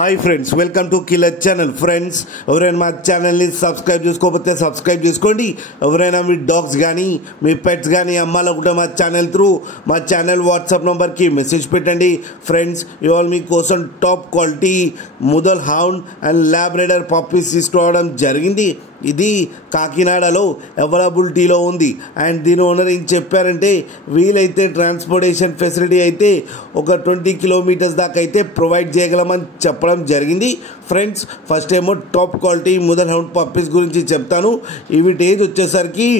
Hi friends, welcome to killer channel. Friends, ఎవరైనా మా ఛానల్ని సబ్స్క్రైబ్ చేసుకోకపోతే సబ్స్క్రైబ్ చేసుకోండి. ఎవరైనా మీ డాగ్స్ కానీ మీ పెట్స్ కానీ అమ్మాలనుకుంటే మా ఛానల్ వాట్సాప్ నెంబర్కి మెసేజ్ పెట్టండి. ఫ్రెండ్స్, ఇవాళ మీకోసం top quality Mudhol hound and Labrador puppies తీసుకురావడం జరిగింది. ఇది కాకినాడలో అవైలబిలిటీలో ఉంది. అండ్ దీని ఓనర్ ఏం చెప్పారంటే, వీలైతే ట్రాన్స్పోర్టేషన్ ఫెసిలిటీ అయితే ఒక 20 కిలోమీటర్స్ దాకా అయితే ప్రొవైడ్ చేయగలమని చెప్పడం జరిగింది. ఫ్రెండ్స్, ఫస్ట్ ఏమో top quality Mudhol hound puppies గురించి చెప్తాను. వీటి ఏజ్ వచ్చేసరికి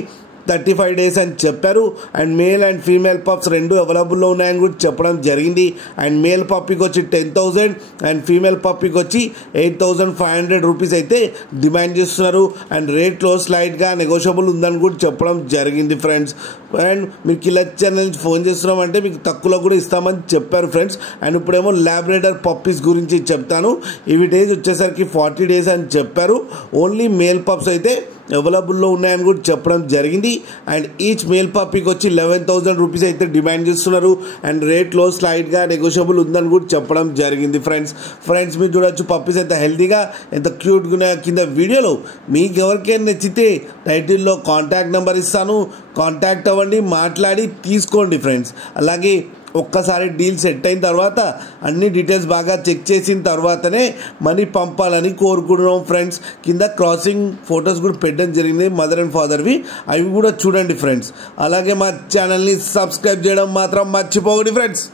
35 days అని చెప్పారు. And male and female pups రెండు అవైలబుల్లో ఉన్నాయని కూడా చెప్పడం జరిగింది. అండ్ మేల్ పప్పీకి వచ్చి 10,000 అండ్ ఫీమేల్ పప్పీకి వచ్చి 8,500 రూపీస్ అయితే డిమాండ్ చేస్తున్నారు. అండ్ రేట్లో స్లైడ్గా నెగోషియబుల్ ఉందని కూడా చెప్పడం జరిగింది. ఫ్రెండ్స్, అండ్ మీరు కిల్లర్ ఛానల్ ఫోన్ చేస్తున్నామంటే మీకు తక్కువలో కూడా ఇస్తామని చెప్పారు. ఫ్రెండ్స్, అండ్ ఇప్పుడేమో ల్యాబ్రేడర్ పప్పీస్ గురించి చెప్తాను. ఇవి డేస్ వచ్చేసరికి 40 days అని చెప్పారు. ఓన్లీ మేల్ పప్స్ అయితే అవైలబుల్లో ఉన్నాయని కూడా చెప్పడం జరిగింది. అండ్ ఈచ్ మేల్ పప్పీకి వచ్చి 11,000 రూపీస్ అయితే డిమాండ్ చేస్తున్నారు. అండ్ రేట్లో స్లైడ్గా నెగోషియబుల్ ఉందని కూడా చెప్పడం జరిగింది. ఫ్రెండ్స్ మీరు చూడొచ్చు పప్పీస్ ఎంత హెల్తీగా ఎంత క్యూట్గా ఉన్నాయో. కింద వీడియోలో మీకు ఎవరికైనా నచ్చితే టైటిల్లో కాంటాక్ట్ నెంబర్ ఇస్తాను, కాంటాక్ట్ అవ్వండి, మాట్లాడి తీసుకోండి. ఫ్రెండ్స్, అలాగే ఒక్కసారి డీల్ సెట్ అయిన తర్వాత అన్ని డీటెయిల్స్ బాగా చెక్ చేసిన తర్వాతనే మనీ పంపాలని కోరుకుంటున్నాం. ఫ్రెండ్స్, కింద క్రాసింగ్ ఫొటోస్ కూడా పెట్టడం జరిగింది మదర్ అండ్ ఫాదర్వి, అవి కూడా చూడండి. ఫ్రెండ్స్, అలాగే మా ఛానల్ని సబ్స్క్రైబ్ చేయడం మాత్రం మర్చిపోకండి. ఫ్రెండ్స్.